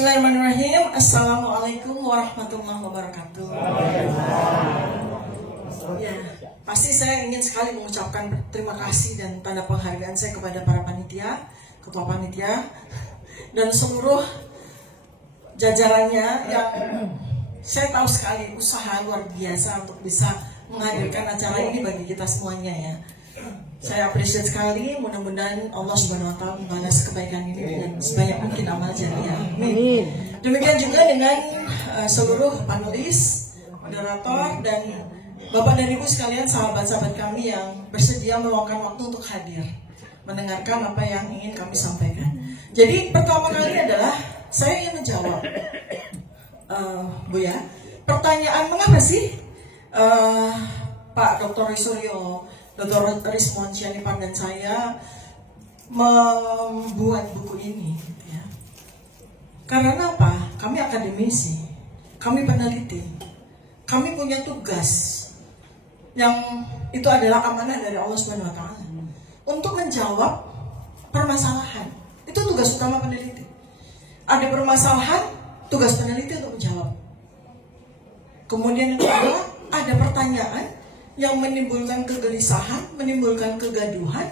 Bismillahirrahmanirrahim. Assalamualaikum warahmatullahi wabarakatuh. Ya, pasti saya ingin sekali mengucapkan terima kasih dan tanda penghargaan saya kepada para panitia, ketua panitia, dan seluruh jajarannya yang saya tahu sekali usaha luar biasa untuk bisa menghadirkan acara ini bagi kita semuanya ya. Saya appreciate sekali, mudah-mudahan Allah Subhanahu wa Ta'ala membalas kebaikan ini dan sebanyak mungkin amal jariah. Amin. Demikian juga dengan seluruh panelis, moderator, dan Bapak dan Ibu sekalian, sahabat-sahabat kami yang bersedia meluangkan waktu untuk hadir mendengarkan apa yang ingin kami sampaikan. Jadi pertama kali adalah saya ingin menjawab, Bu ya, pertanyaan mengapa sih Pak Dr. Suryo, Dr. Rismon Sianipar dan saya membuat buku ini gitu ya. Karena apa? Kami akademisi, kami peneliti, kami punya tugas yang itu adalah amanah dari Allah Subhanahu wa Ta'ala untuk menjawab permasalahan. Itu tugas utama peneliti. Ada permasalahan, tugas peneliti untuk menjawab. Kemudian yang kedua, ada pertanyaan yang menimbulkan kegelisahan, menimbulkan kegaduhan,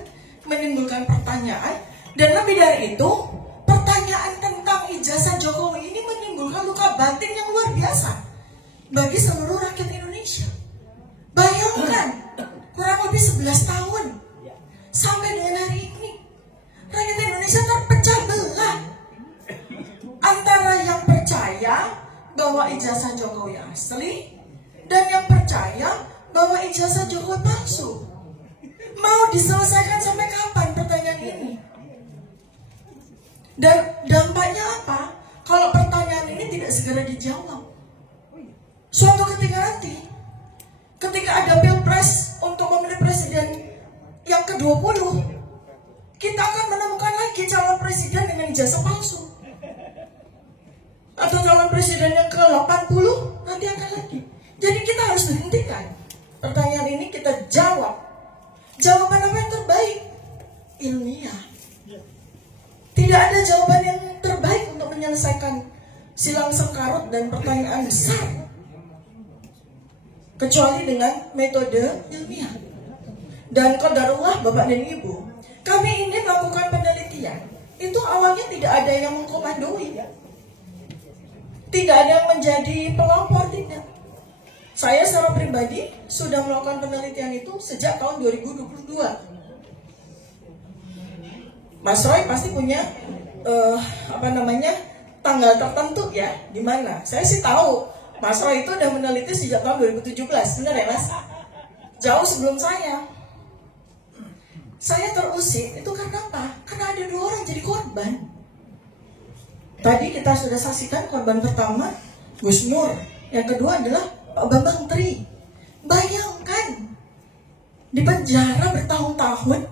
menimbulkan pertanyaan, dan lebih dari itu, pertanyaan tentang ijazah Jokowi ini menimbulkan luka batin yang luar biasa bagi seluruh rakyat Indonesia. Bayangkan, kurang lebih 11 tahun sampai dengan hari ini, rakyat Indonesia terpecah belah antara yang percaya bahwa ijazah Jokowi asli dan yang percaya bahwa ijazah Jokowi palsu. Mau diselesaikan sampai kapan pertanyaan ini? Dan dampaknya apa kalau pertanyaan ini tidak segera dijawab? Suatu ketika nanti, ketika ada pilpres untuk memilih presiden yang ke-20, kita akan menemukan lagi calon presiden dengan ijazah palsu. Atau calon presiden yang ke-80 nanti akan lagi. Jadi kita harus hentikan pertanyaan ini, kita jawab. Jawaban apa yang terbaik? Ilmiah. Tidak ada jawaban yang terbaik untuk menyelesaikan silang sengkarut dan pertanyaan besar kecuali dengan metode ilmiah. Dan qadarullah Bapak dan Ibu, kami ingin melakukan penelitian. Itu awalnya tidak ada yang mengkomandoi, tidak ada yang menjadi pelopor, tidak. Saya secara pribadi sudah melakukan penelitian itu sejak tahun 2022. Mas Roy pasti punya tanggal tertentu ya, di mana? Saya sih tahu Mas Roy itu udah meneliti sejak tahun 2017, benar ya Mas? Jauh sebelum saya. Saya terusik itu karena apa? Karena ada 2 orang jadi korban. Tadi kita sudah saksikan korban pertama Gus Nur, yang kedua adalah Pak Bambang Tri. Bayangkan, di penjara bertahun-tahun,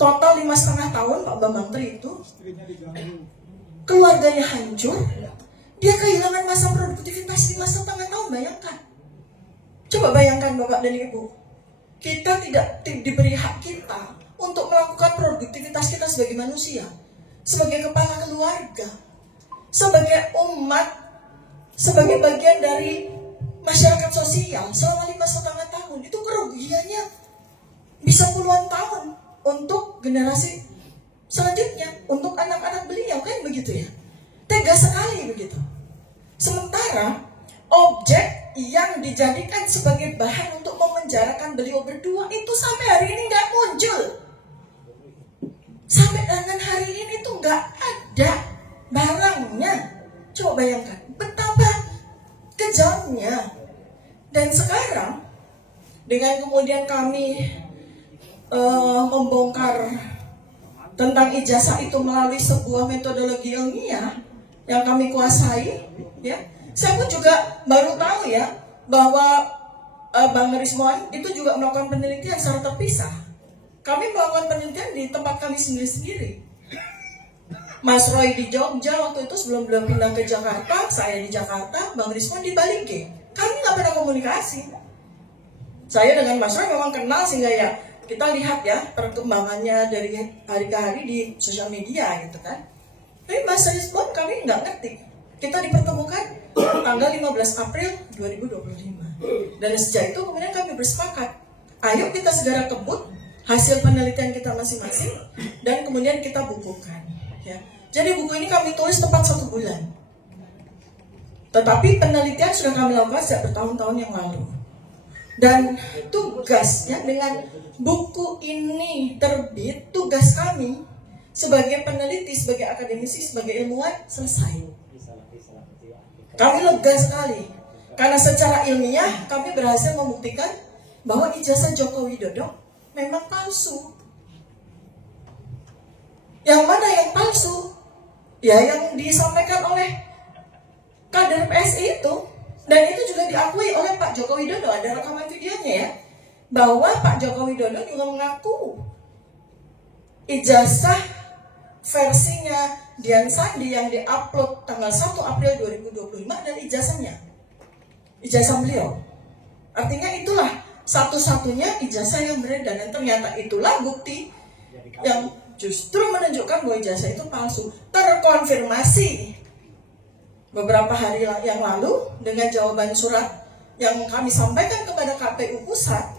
total 5,5 tahun Pak Bambang Tri itu, keluarganya hancur, dia kehilangan masa produktivitas 5,5 tahun. Bayangkan, coba bayangkan Bapak dan Ibu, kita tidak diberi hak kita untuk melakukan produktivitas kita sebagai manusia, sebagai kepala keluarga, sebagai umat, sebagai bagian dari masyarakat sosial selama 5,5 tahun. Itu kerugiannya bisa puluhan tahun untuk generasi selanjutnya, untuk anak-anak beliau, kan begitu ya. Tega sekali begitu. Sementara objek yang dijadikan sebagai bahan untuk memenjarakan beliau berdua itu sampai hari ini nggak muncul. Sampai dengan hari ini tuh nggak ada barangnya. Coba bayangkan betapa kejamnya. Dan sekarang dengan kemudian kami membongkar tentang ijazah itu melalui sebuah metodologi ilmiah yang kami kuasai, ya, saya pun juga baru tahu ya bahwa Bang Rismon itu juga melakukan penelitian secara terpisah. Kami melakukan penelitian di tempat kami sendiri-sendiri. Mas Roy di Jogja waktu itu sebelum beliau pindah ke Jakarta, saya di Jakarta, Bang Rismon di Bali. Kami nggak pernah komunikasi. Saya dengan Mas Roy memang kenal sehingga ya kita lihat ya perkembangannya dari hari ke hari di sosial media gitu kan. Tapi Mas Rizwan kami nggak ngerti. Kita dipertemukan tanggal 15 April 2025. Dan sejak itu kemudian kami bersepakat, ayo kita segera kebut hasil penelitian kita masing-masing dan kemudian kita bukukan. Ya. Jadi buku ini kami tulis tepat 1 bulan. Tetapi penelitian sudah kami lakukan sejak bertahun-tahun yang lalu. Dan tugasnya dengan buku ini terbit, tugas kami sebagai peneliti, sebagai akademisi, sebagai ilmuwan selesai. Kami lega sekali karena secara ilmiah kami berhasil membuktikan bahwa ijazah Joko Widodo memang palsu. Yang mana yang palsu? Ya yang disampaikan oleh kader PSI itu. Dan itu juga diakui oleh Pak Joko Widodo, ada rekaman videonya ya, bahwa Pak Joko Widodo juga mengaku ijazah versinya Dian Sandi yang diupload tanggal 1 April 2025 dan ijazah beliau. Artinya itulah satu-satunya ijazah yang beredar, dan ternyata itulah bukti yang justru menunjukkan bahwa ijazah itu palsu. Terkonfirmasi beberapa hari yang lalu dengan jawaban surat yang kami sampaikan kepada KPU Pusat,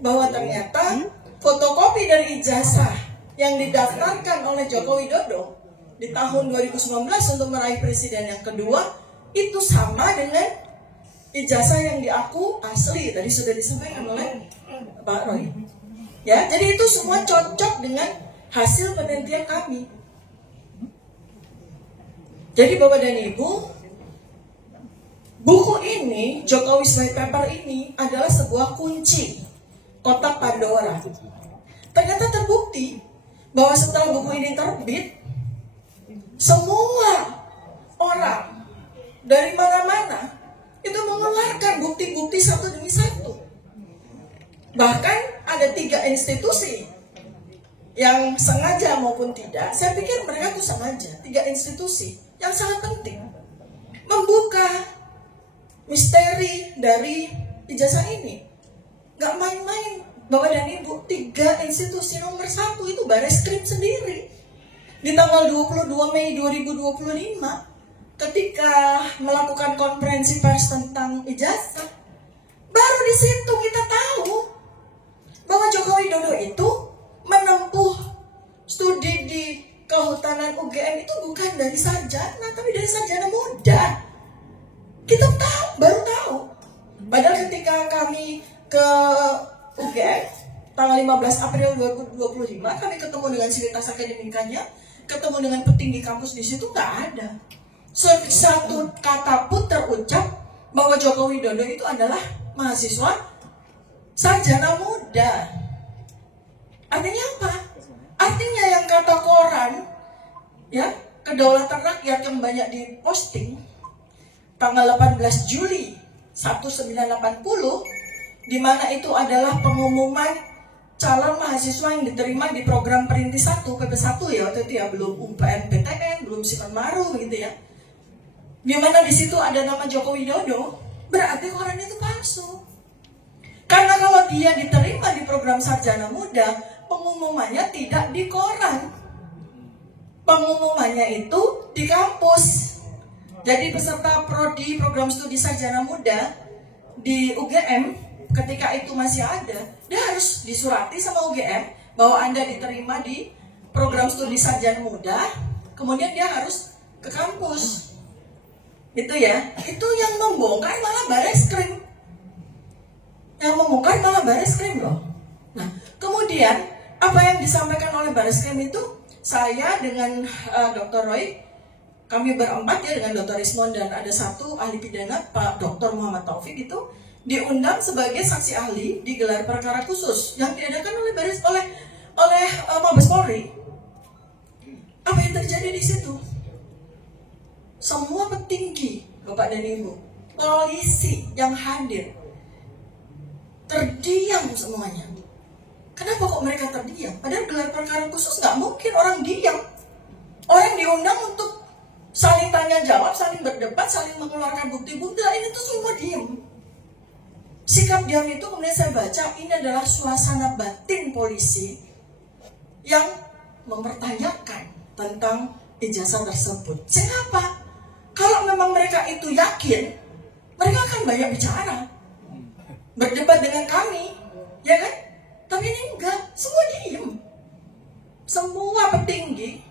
bahwa ternyata fotokopi dari ijazah yang didaftarkan oleh Joko Widodo di tahun 2019 untuk meraih presiden yang kedua itu sama dengan ijazah yang diaku asli, tadi sudah disampaikan oleh Pak Roy. Ya, jadi itu semua cocok dengan hasil penelitian kami. Jadi Bapak dan Ibu, buku ini, Jokowi's White Paper ini adalah sebuah kunci kotak Pandora. Ternyata terbukti bahwa setelah buku ini terbit, semua orang dari mana-mana itu mengeluarkan bukti-bukti satu demi satu. Bahkan ada 3 institusi yang sengaja maupun tidak, saya pikir mereka tuh sengaja, 3 institusi yang sangat penting membuka misteri dari ijazah ini. Gak main-main Bapak dan Ibu, 3 institusi nomor 1 itu Bareskrim sendiri. Di tanggal 22 Mei 2025 ketika melakukan konferensi pers tentang ijazah, baru di situ kita tahu bahwa Joko Widodo itu menempuh studi di Kehutanan UGM itu bukan dari sarjana, tapi dari sarjana muda. Kita baru tahu. Padahal ketika kami ke UGM tanggal 15 April 2025, kami ketemu dengan sivitas akademikanya, ketemu dengan petinggi kampus di situ, nggak ada satu kata pun terucap bahwa Joko Widodo itu adalah mahasiswa sarjana muda. Artinya apa? Artinya yang kata koran, ya, Kedaulatan Rakyat yang banyak diposting tanggal 18 Juli 1980, di mana itu adalah pengumuman calon mahasiswa yang diterima di program Perintis 1, PP1 ya, waktu itu ya, belum UPN-PTN, belum Siman Maru begitu ya. Di mana di situ ada nama Joko Widodo, berarti koran itu palsu. Karena kalau dia diterima di program sarjana muda, pengumumannya tidak di koran. Pengumumannya itu di kampus. Jadi peserta prodi program studi sarjana muda di UGM ketika itu masih ada, dia harus disurati sama UGM bahwa Anda diterima di program studi sarjana muda, kemudian dia harus ke kampus. Itu ya, itu yang membongkar malah Bareskrim. Yang membongkar malah Bareskrim loh. Nah, kemudian apa yang disampaikan oleh Bareskrim itu, saya dengan Dr. Roy, kami berempat ya dengan Dr. Rismon dan ada satu ahli pidana, Pak Dr. Muhammad Taufik, itu diundang sebagai saksi ahli di gelar perkara khusus yang diadakan oleh Mabes Polri. Apa yang terjadi di situ? Semua petinggi, Bapak dan Ibu, polisi yang hadir terdiam semuanya. Kenapa kok mereka terdiam? Padahal gelar perkara khusus nggak mungkin orang diam. Orang diundang untuk saling tanya jawab, saling berdebat, saling mengeluarkan bukti-bukti. Ini tuh semua diam. Sikap diam itu kemudian saya baca ini adalah suasana batin polisi yang mempertanyakan tentang ijazah tersebut. Kenapa? Kalau memang mereka itu yakin, mereka akan banyak bicara, berdebat dengan kami, ya kan? Tapi ini enggak, semua diem. Semua petinggi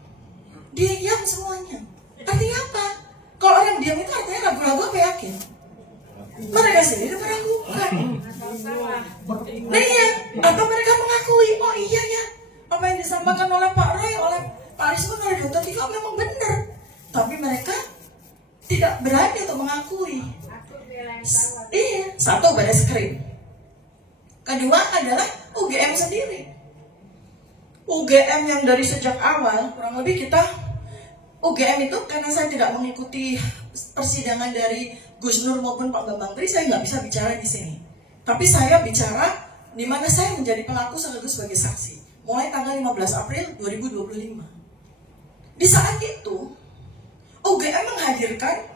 diam semuanya. Artinya apa? Kalau orang diam itu artinya ragu-ragu apa yakin? Mereka sendiri meragukan. Nah iya, atau mereka mengakui, oh iya ya, apa yang disampaikan oleh Pak Roy, oleh Pak Risman, oleh Dr. Tiko memang benar. Tapi mereka tidak berani untuk mengakui. Iya, satu baris krim. Kedua adalah UGM sendiri. UGM yang dari sejak awal, kurang lebih kita UGM itu karena saya tidak mengikuti persidangan dari Gus Nur maupun Pak Bambang Tri, saya nggak bisa bicara di sini. Tapi saya bicara di mana saya menjadi pelaku sekaligus sebagai saksi. Mulai tanggal 15 April 2025. Di saat itu, UGM menghadirkan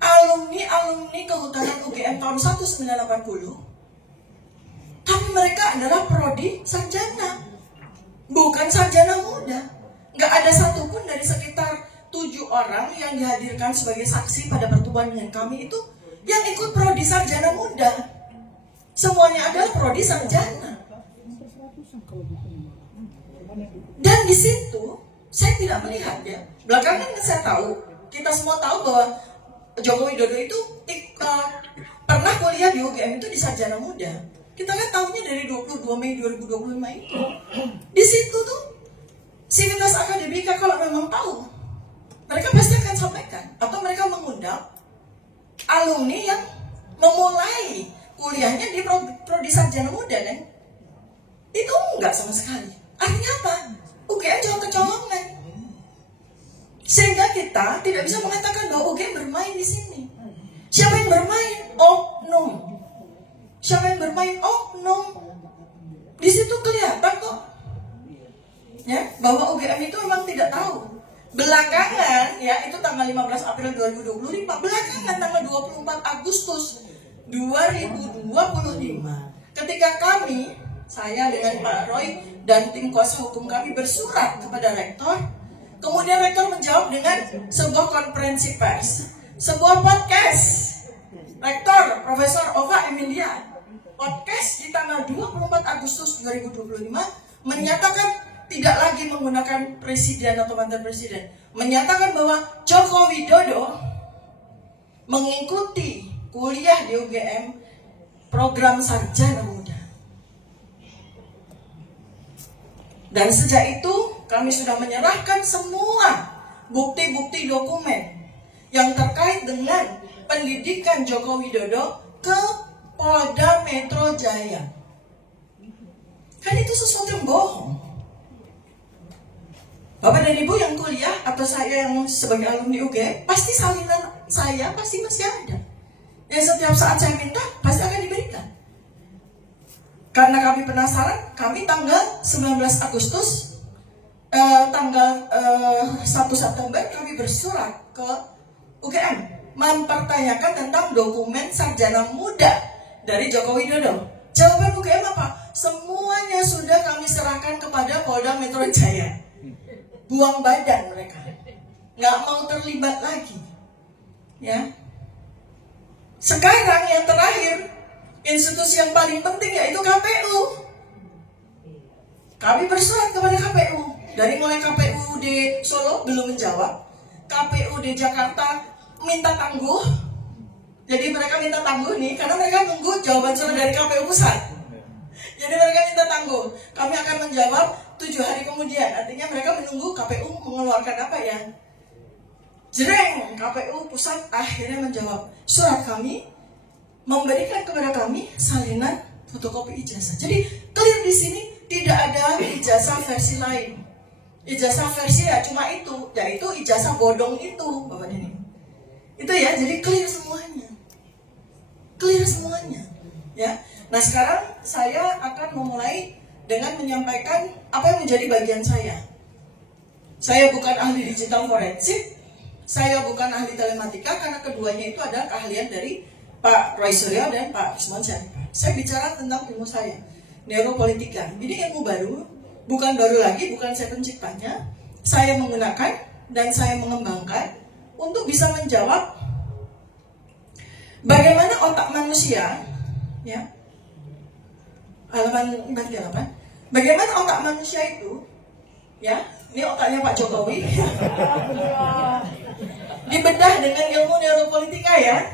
alumni kehutanan UGM tahun 1980. Tapi mereka adalah prodi sarjana, bukan sarjana muda. Nggak ada satupun dari sekitar 7 orang yang dihadirkan sebagai saksi pada pertemuan dengan kami itu yang ikut prodi sarjana muda. Semuanya adalah prodi sarjana. Dan di situ saya tidak melihat ya. Belakangan saya tahu, kita semua tahu bahwa Joko Widodo itu pernah kuliah di UGM itu di sarjana muda. Kita kan tahunya dari 22 Mei 2025 itu. Di situ tuh Sivitas Akademika kalau memang tahu, mereka pasti akan sampaikan. Atau mereka mengundang alumni yang memulai kuliahnya di prodi sarjana muda kan. Itu enggak sama sekali. Artinya apa? UGM jangan kecolongan. Sehingga kita tidak bisa mengatakan bahwa UGM bermain di sini. Siapa yang bermain? Oknum. Siapa yang bermain? Oknum. Di situ kelihatan kok, ya, bahwa UGM itu memang tidak tahu. Belakangan, ya, itu tanggal 15 April 2025. Belakangan tanggal 24 Agustus 2025, ketika kami, saya dengan Pak Roy dan tim kuasa hukum kami bersurat kepada rektor. Kemudian rektor menjawab dengan sebuah konferensi pers, sebuah podcast. Rektor Profesor Ova Emilia podcast di tanggal 24 Agustus 2025 menyatakan tidak lagi menggunakan presiden atau mantan presiden, menyatakan bahwa Joko Widodo mengikuti kuliah di UGM program sarjana muda. Dan sejak itu kami sudah menyerahkan semua bukti-bukti dokumen yang terkait dengan pendidikan Joko Widodo ke Polda Metro Jaya. Kan itu sesuatu yang bohong. Bapak dan Ibu yang kuliah atau saya yang sebagai alumni UGM, pasti salinan saya pasti masih ada. Yang setiap saat saya minta pasti akan diberikan. Karena kami penasaran, kami tanggal 19 Agustus tanggal 1 September kami bersurat ke UGM mempertanyakan tentang dokumen sarjana muda dari Joko Widodo. Jawaban UGM apa? Semuanya sudah kami serahkan kepada Polda Metro Jaya. Buang badan mereka, nggak mau terlibat lagi. Ya. Sekarang yang terakhir, institusi yang paling penting yaitu KPU. Kami bersurat kepada KPU. Dari mulai KPU di Solo belum menjawab, KPU di Jakarta minta tangguh. Jadi mereka minta tangguh nih, karena mereka nunggu jawaban surat dari KPU pusat. Jadi mereka minta tangguh. Kami akan menjawab 7 hari kemudian. Artinya mereka menunggu KPU mengeluarkan apa ya. Jreng, KPU pusat akhirnya menjawab surat kami, memberikan kepada kami salinan fotokopi ijazah. Jadi clear di sini tidak ada ijazah versi lain. Ijazah versi ya cuma itu, yaitu ijazah bodong itu, Bapak dan Ibu. Itu ya, jadi clear semuanya. Clear semuanya, ya. Nah, sekarang saya akan memulai dengan menyampaikan apa yang menjadi bagian saya. Saya bukan ahli digital forensik, saya bukan ahli telematika, karena keduanya itu adalah keahlian dari Pak Roy Suryo dan Pak Risman Syarifah. Saya bicara tentang ilmu saya, neuropolitika. Ini ilmu baru, bukan baru lagi, bukan saya penciptanya. Saya menggunakan dan saya mengembangkan untuk bisa menjawab bagaimana otak manusia, ya, halaman 48. Bagaimana otak manusia itu, ya, ini otaknya Pak Jokowi, dibedah dengan ilmu neuropolitika, ya.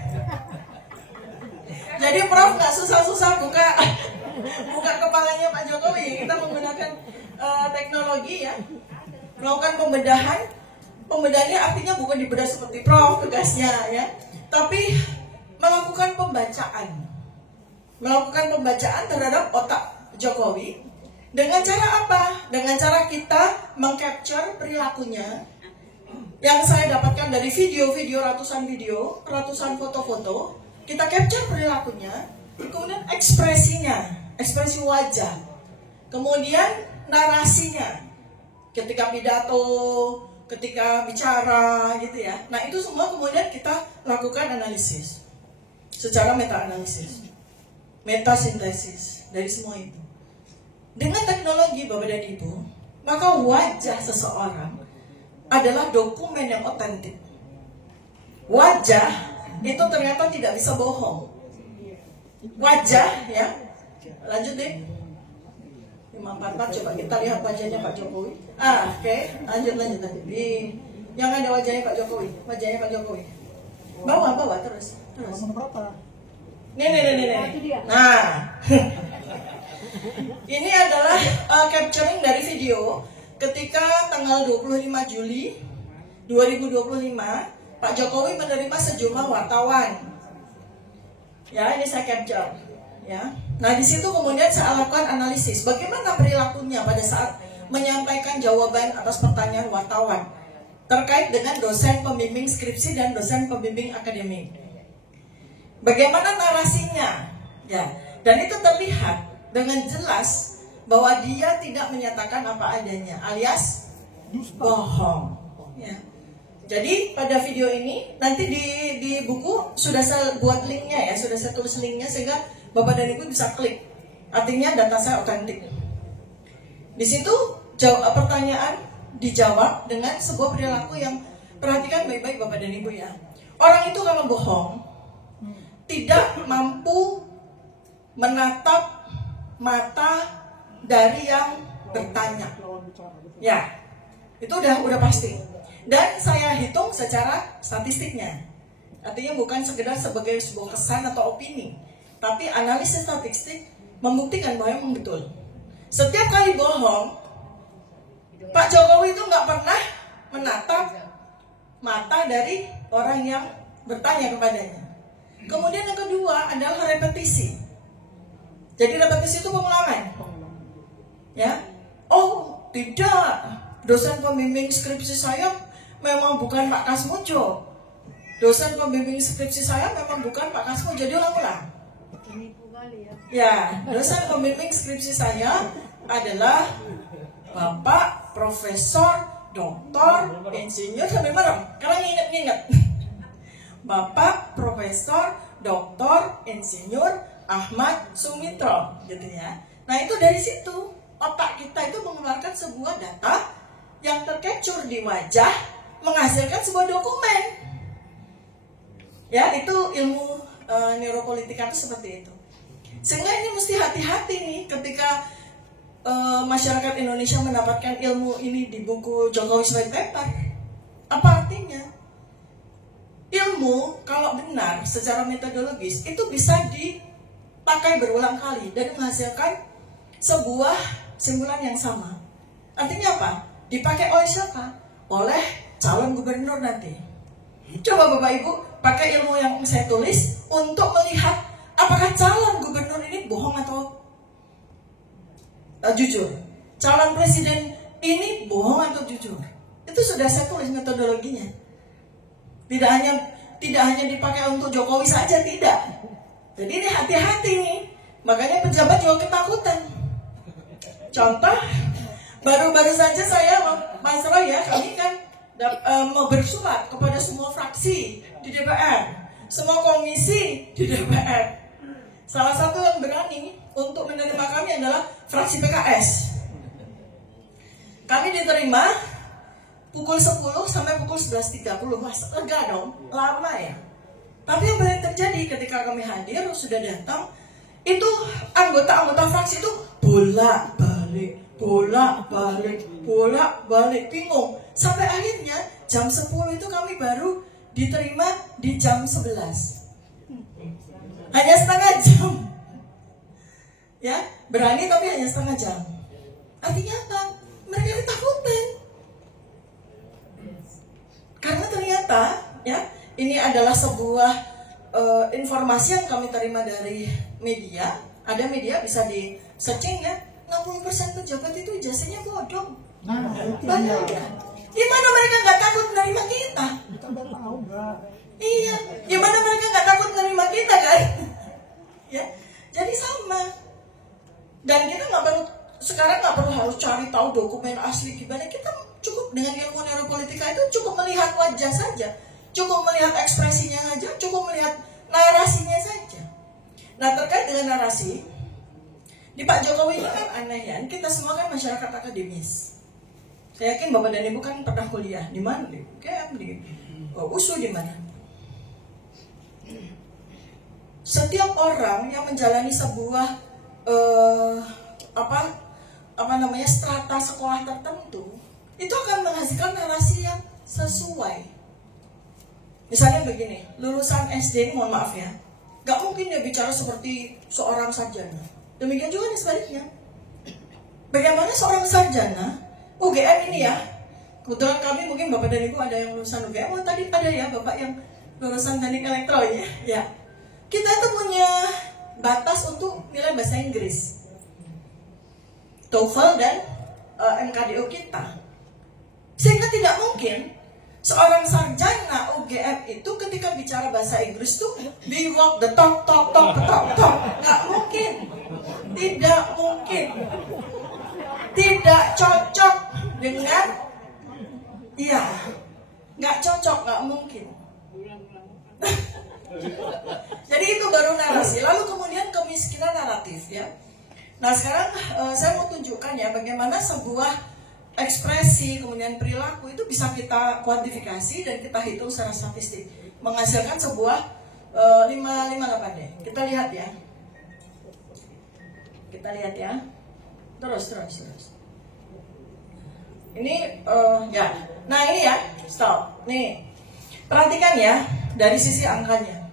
Jadi Prof nggak susah-susah buka kepalanya Pak Jokowi. Kita menggunakan teknologi, ya, melakukan pembedahan. Pembedahannya artinya bukan dibedah seperti Prof tugasnya, ya, tapi melakukan pembacaan terhadap otak Jokowi. Dengan cara apa? Dengan cara kita mengcapture perilakunya yang saya dapatkan dari video-video, ratusan foto-foto. Kita capture perilakunya, kemudian ekspresinya, ekspresi wajah, kemudian narasinya, ketika pidato, ketika bicara, gitu ya. Nah, itu semua kemudian kita lakukan analisis secara meta-analisis, metasintesis dari semua itu. Dengan teknologi, Bapak dan Ibu, maka wajah seseorang adalah dokumen yang otentik. Wajah itu ternyata tidak bisa bohong. Wajah, ya. Lanjut deh. 544, coba kita lihat wajahnya Pak Jokowi. Oke. Lanjut. Yang ada wajahnya Pak Jokowi. Bawa terus. Nih. Nah. Ini adalah capturing dari video ketika tanggal 25 Juli 2025 Pak Jokowi menerima sejumlah wartawan. Ya, ini saya capture, ya. Nah, di situ kemudian saya lakukan analisis bagaimana perilakunya pada saat menyampaikan jawaban atas pertanyaan wartawan terkait dengan dosen pembimbing skripsi dan dosen pembimbing akademik. Bagaimana narasinya, ya. Dan itu terlihat dengan jelas bahwa dia tidak menyatakan apa adanya, alias bohong, ya. Jadi pada video ini nanti di buku sudah saya buat linknya, ya, sudah saya tulis linknya sehingga Bapak dan Ibu bisa klik. Artinya data saya otentik. Di situ pertanyaan dijawab dengan sebuah perilaku yang, perhatikan baik-baik Bapak dan Ibu, ya. Orang itu kalau bohong tidak mampu menatap mata dari yang bertanya, ya, itu udah pasti. Dan saya hitung secara statistiknya, artinya bukan sekedar sebagai sebuah kesan atau opini, tapi analisis statistik membuktikan bahwa memang betul. Setiap kali bohong, Pak Jokowi itu nggak pernah menatap mata dari orang yang bertanya kepadanya. Kemudian yang kedua adalah repetisi. Jadi repetisi itu pengulangan, ya. Oh tidak, dosen pembimbing skripsi saya memang bukan Pak Kasmujo. Dosen pembimbing skripsi saya memang bukan Pak Kasmujo. Jadi ulang-ulang. Ya, dosen pembimbing skripsi saya adalah Bapak Profesor Doktor Insinyur, sampai merem. Kalian ingat. Bapak Profesor Doktor Insinyur Ahmad Sumitro, gitu ya. Nah, itu dari situ otak kita itu mengeluarkan sebuah data yang tercapture di wajah, menghasilkan sebuah dokumen. Ya, itu ilmu neuropolitika itu seperti itu. Sehingga ini mesti hati-hati nih ketika masyarakat Indonesia mendapatkan ilmu ini di buku Jokowi White Paper. Apa artinya? Ilmu kalau benar secara metodologis itu bisa dipakai berulang kali dan menghasilkan sebuah simpulan yang sama. Artinya apa? Dipakai oleh siapa? Oleh calon gubernur nanti. Coba Bapak Ibu pakai ilmu yang saya tulis untuk melihat apakah calon gubernur ini bohong atau jujur. Calon presiden ini bohong atau jujur. Itu sudah saya tulis metodologinya. Tidak hanya dipakai untuk Jokowi saja, tidak. Jadi ini hati-hati nih. Makanya pejabat juga ketakutan. Contoh, baru-baru saja saya, Mas Roy, ya, kami kan mau bersurat kepada semua fraksi di DPR, semua komisi di DPR. Salah satu yang berani untuk menerima kami adalah fraksi PKS. Kami diterima pukul 10 sampai pukul 11.30. Mas, lega dong, lama ya. Tapi yang paling terjadi ketika kami hadir, sudah datang, itu anggota-anggota fraksi itu bolak-balik, bingung. Sampai akhirnya jam 10 itu kami baru diterima di jam 11. Hanya setengah jam. Ya, berani tapi hanya setengah jam. Artinya apa? Mereka ditakutin. Karena ternyata ya, ini adalah sebuah informasi yang kami terima dari media. Ada media bisa di searching ya, 60% pejabat itu ijazahnya bodong. Bayangkan. Gimana mereka nggak takut menerima kita? Iya, gimana mereka nggak takut menerima kita kan? Ya, jadi sama. Dan kita sekarang nggak perlu harus cari tahu dokumen asli gimana. Kita cukup dengan ilmu neuropolitika itu cukup melihat wajah saja, cukup melihat ekspresinya saja, cukup melihat narasinya saja. Nah, terkait dengan narasi, di Pak Jokowi ini kan aneh ya. Kita semua kan masyarakat akademis. Saya yakin Bapak dan Ibu kan pernah kuliah di mana? Di UGM, di USU, di mana? Setiap orang yang menjalani sebuah strata sekolah tertentu itu akan menghasilkan narasi yang sesuai. Misalnya begini, lulusan SD, mohon maaf ya, gak mungkin dia bicara seperti seorang sarjana. Demikian juga sebaliknya. Bagaimana seorang sarjana UGM ini ya, kebetulan kami mungkin Bapak dan Ibu ada yang lulusan UGM. Oh, tadi ada ya Bapak yang lulusan teknik elektro ya. Kita itu punya batas untuk nilai bahasa Inggris, TOEFL dan MKDO kita. Sehingga tidak mungkin seorang sarjana UGM itu ketika bicara bahasa Inggris tuh we walk the talk. Nggak mungkin. Tidak mungkin. Tidak cocok dengan nggak cocok, nggak mungkin. Jadi itu baru narasi. Lalu kemudian kemiskinan naratif ya. Nah sekarang saya mau tunjukkan ya bagaimana sebuah ekspresi kemudian perilaku itu bisa kita kuantifikasi dan kita hitung secara statistik, menghasilkan sebuah 558 deh. Kita lihat ya. Terus. Ini ya. Nah ini ya, stop. Nih, perhatikan ya dari sisi angkanya.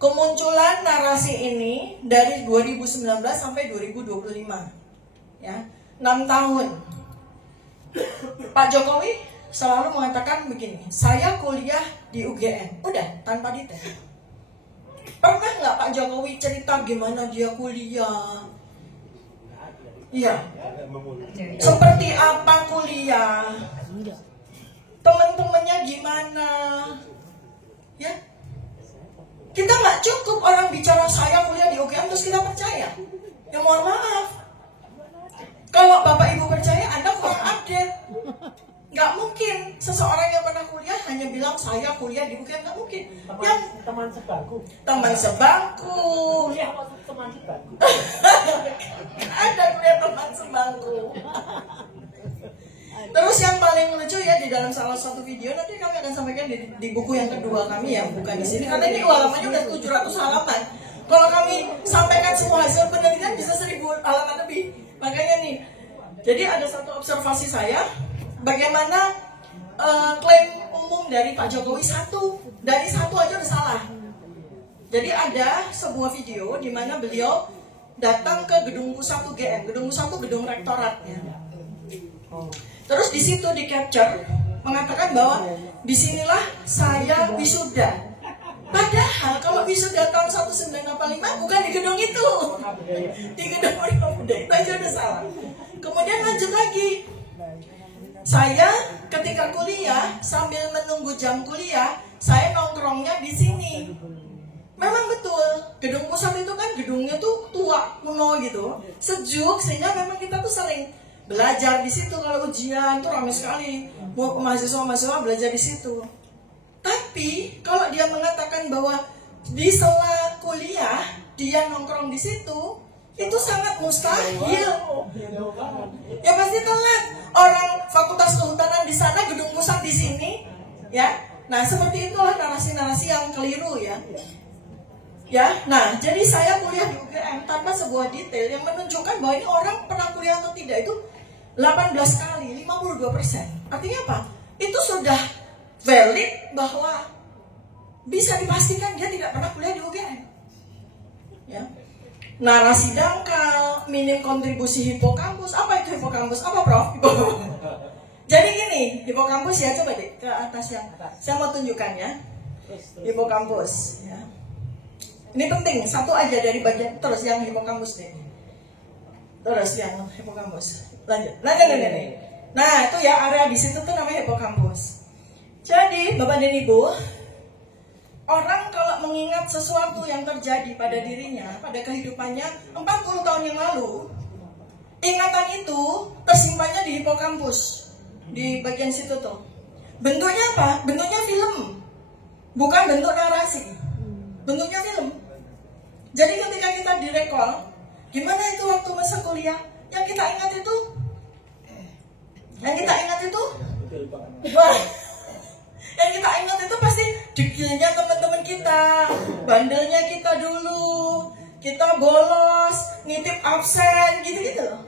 Kemunculan narasi ini dari 2019 sampai 2025, ya, 6 tahun. Pak Jokowi selalu mengatakan begini, saya kuliah di UGM, udah tanpa detail. Pernah nggak Pak Jokowi cerita gimana dia kuliah? Iya. Seperti apa kuliah? Teman-temannya gimana? Ya. Kita nggak cukup orang bicara saya kuliah di UGM terus kita percaya. Ya mohon maaf. Kalau Bapak Ibu percaya, Anda kurang update. Nggak mungkin seseorang yang pernah kuliah hanya bilang saya kuliah di UGM, nggak mungkin. Teman sebangku. Teman sebangku. Kuliah teman sebangku. Ada kuliah teman sebangku. Terus yang paling lucu ya di dalam salah satu video nanti kami akan sampaikan di buku yang kedua kami ya, bukan di sini karena ini halamannya udah 700 halaman. Kalau kami sampaikan semua hasil penelitian bisa 1000 halaman lebih. Makanya nih, jadi ada satu observasi saya bagaimana klaim umum dari Pak Jokowi dari satu aja udah salah. Jadi ada sebuah video di mana beliau datang ke gedung 1 GM, gedung 1 gedung rektoratnya. Terus di situ di capture mengatakan bahwa disinilah saya wisuda. Padahal kalau wisuda tahun 1985 bukan di gedung itu, di gedung Muda itu aja udah salah. Kemudian lanjut lagi, saya ketika kuliah sambil menunggu jam kuliah saya nongkrongnya di sini. Memang betul, gedung pusat itu kan gedungnya tuh tua kuno gitu, sejuk sehingga memang kita tuh sering belajar di situ. Kalau ujian tuh ramai sekali, mahasiswa belajar di situ. Tapi kalau dia mengatakan bahwa di sela kuliah dia nongkrong di situ, itu sangat mustahil. Ya pasti telat. Orang fakultas kehutanan di sana gedung Ya, nah seperti itulah narasi-narasi yang keliru ya. Ya, nah jadi saya kuliah di UGM tanpa sebuah detail yang menunjukkan bahwa ini orang pernah kuliah atau tidak itu 18 kali, 52%. Artinya apa? Itu sudah valid bahwa bisa dipastikan dia tidak pernah kuliah di UGM. Ya. Narasi dangkal, minim kontribusi hipokampus. Apa itu hipokampus? Apa Prof? Jadi gini, hipokampus ya, coba deh ke atas yang saya mau tunjukkan ya. Hipokampus ya. Ini penting, satu aja dari bagian terus yang hipokampus deh. Terus yang hipokampus. Lanjut. Nah, itu ya area di situ tuh namanya hipokampus. Jadi, Bapak dan Ibu, orang kalau mengingat sesuatu yang terjadi pada dirinya, pada kehidupannya 40 tahun yang lalu, ingatan itu tersimpannya di hipokampus, di bagian situ tuh. Bentuknya apa? Bentuknya film, bukan bentuk narasi. Bentuknya film. Jadi ketika kita direkol, gimana itu waktu masa kuliah? Yang kita ingat itu, wah, yang kita ingat itu pasti degilnya teman-teman kita, bandelnya kita dulu, kita bolos, nitip absen, gitu-gitu loh.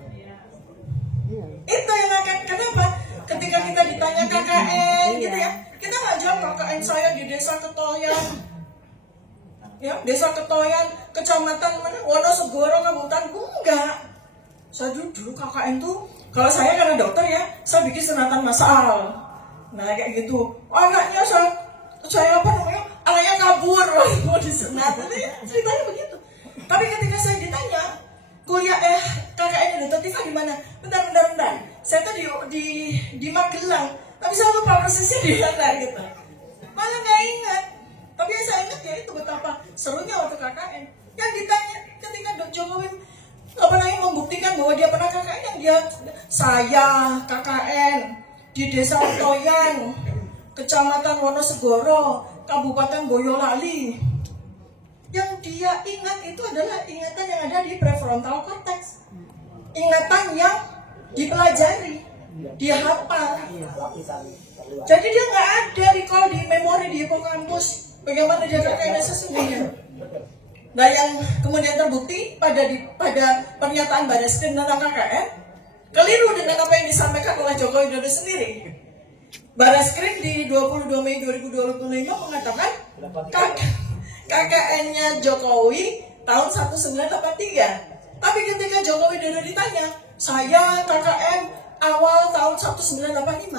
Itu yang akan, kenapa? Ketika kita ditanya KKN gitu ya, kita nggak jawab KKN saya di desa Ketoyan. Ya, desa Ketoyan, kecamatan mana? Wonosegoro, Kabupaten. Enggak. Saya dulu KKN tuh, kalau saya karena dokter ya, saya bikin sunatan massal. Nah kayak gitu. Anaknya anaknya kabur mau disunat. Ceritanya begitu. Tapi ketika saya ditanya, kuliah KKN Dr. Tifa di mana? Bentar. Saya tuh di Magelang. Tapi saya lupa persisnya di mana gitu. Malah nggak ingat. Tapi yang saya ingat ya itu betapa serunya waktu KKN. Yang ditanya ketika Dr. Jokowi membuktikan bahwa dia pernah KKN, yang saya KKN di desa Ketoyan, kecamatan Wonosegoro, Kabupaten Boyolali. Yang dia ingat itu adalah ingatan yang ada di prefrontal cortex, ingatan yang dipelajari, dia hafal. Jadi dia nggak ada recall di memori di hipokampus. Bagaimana dia KKN sesungguhnya? Nah, yang kemudian terbukti pada pernyataan Barreskrim tentang KKN keliru dengan apa yang disampaikan oleh Jokowi Widodo sendiri. Barreskrim di 22 Mei 2025 mengatakan KKN-nya Jokowi tahun 1983. Tapi ketika Jokowi Widodo ditanya, saya KKN awal tahun 1985.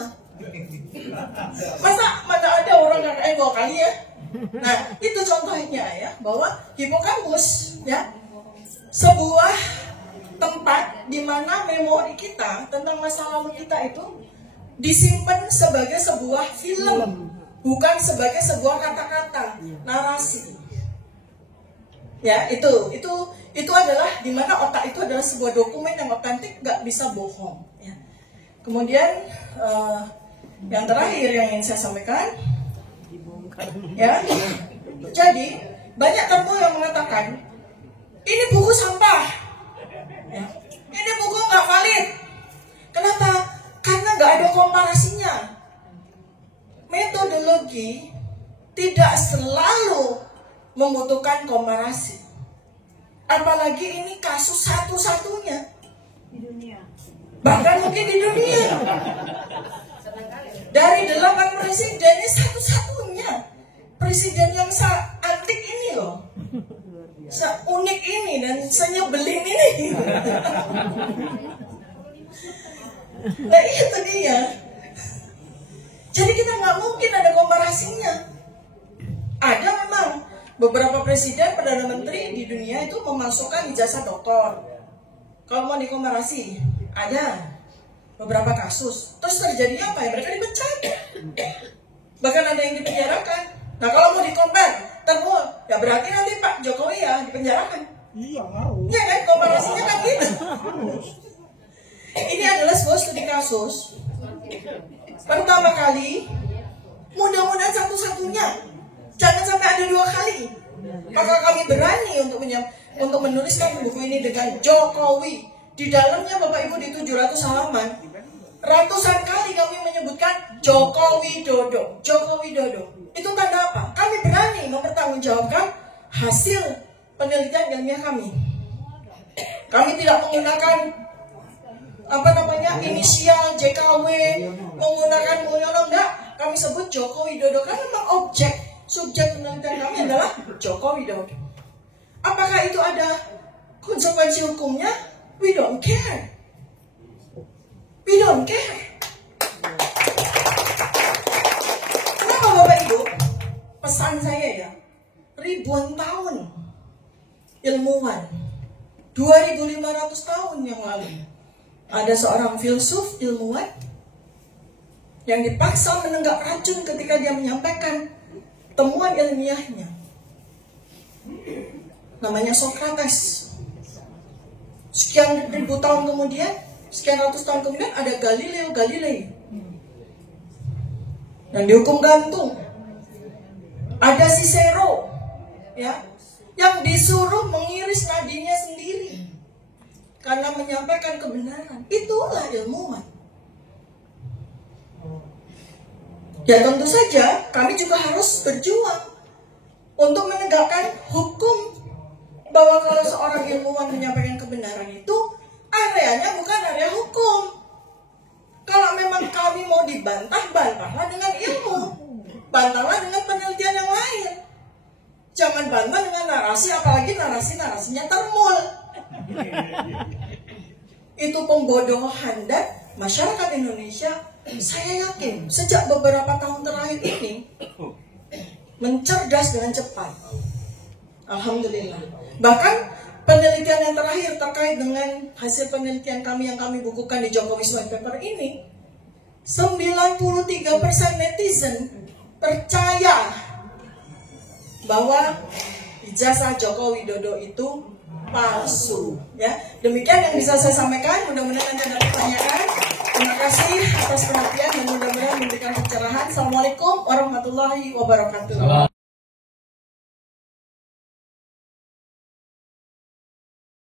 Masa mana ada orang KKN 2 kali ya? Nah, itu contohnya ya, bahwa hipokampus ya, sebuah tempat di mana memori kita tentang masa lalu kita itu disimpan sebagai sebuah film, bukan sebagai sebuah kata-kata, narasi. Ya, itu adalah di mana otak itu adalah sebuah dokumen yang otentik, nggak bisa bohong. Ya. Kemudian yang terakhir yang ingin saya sampaikan. Ya, jadi banyak temu yang mengatakan ini buku sampah, ya, ini buku nggak valid. Kenapa? Karena nggak ada komparasinya. Metodologi tidak selalu membutuhkan komparasi. Apalagi ini kasus satu-satunya di dunia. Bahkan mungkin di dunia. Dari 8 presiden ini satu-satunya presiden yang antik ini loh, seunik ini dan senyebelin ini. Nah itu dia. Jadi kita nggak mungkin ada komparasinya. Ada memang beberapa presiden, perdana menteri di dunia itu memasukkan ijazah doktor. Kalau mau dikomparasi, ada beberapa kasus. Terus terjadinya apa ya? Mereka dipecat. Bahkan ada yang dipenjarakan. Nah kalau mau dikompar, ya berarti nanti Pak Jokowi ya dipenjarakan. Iya mau. Iya kan, komparasinya kan gitu. Ini adalah sebuah studi kasus. Pertama kali, mudah-mudahan satu-satunya. Jangan sampai ada 2 kali. Maka kami berani untuk menuliskan buku ini dengan Jokowi. Di dalamnya Bapak Ibu di 700 halaman, ratusan kali kami menyebutkan Joko Widodo. Joko Widodo. Itu tanda apa? Kami berani mempertanggungjawabkan hasil penelitian ilmiah kami. Kami tidak menggunakan inisial JKW, menggunakan enggak. Kami sebut Joko Widodo karena memang subjek penelitian kami adalah Joko Widodo. Apakah itu ada konsekuensi hukumnya? We don't care. We don't care. Kenapa Bapak Ibu? Pesan saya ya, ribuan tahun ilmuwan, 2.500 tahun yang lalu, ada seorang filsuf ilmuwan yang dipaksa menenggak racun ketika dia menyampaikan temuan ilmiahnya. Namanya Socrates. Sekian ribu tahun kemudian, sekian ratus tahun kemudian ada Galileo Galilei yang dihukum gantung. Ada Cicero, ya, yang disuruh mengiris nadinya sendiri karena menyampaikan kebenaran. Itulah ilmuwan. Ya tentu saja kami juga harus berjuang untuk menegakkan hukum, bahwa kalau seorang ilmuwan menyampaikan kebenaran itu areanya bukan area hukum. Kalau memang kami mau dibantah, bantahlah dengan ilmu, bantahlah dengan penelitian yang lain. Jangan bantah dengan narasi, apalagi narasinya termul. Itu pembodohan, dan masyarakat Indonesia, saya yakin sejak beberapa tahun terakhir ini mencerdas dengan cepat. Alhamdulillah. Bahkan penelitian yang terakhir terkait dengan hasil penelitian kami yang kami bukukan di Jokowi White Paper ini, 93% netizen percaya bahwa ijazah Joko Widodo itu palsu. Ya, demikian yang bisa saya sampaikan. Mudah-mudahan Anda ada pertanyaan. Terima kasih atas perhatian dan mudah-mudahan memberikan pencerahan. Assalamualaikum warahmatullahi wabarakatuh.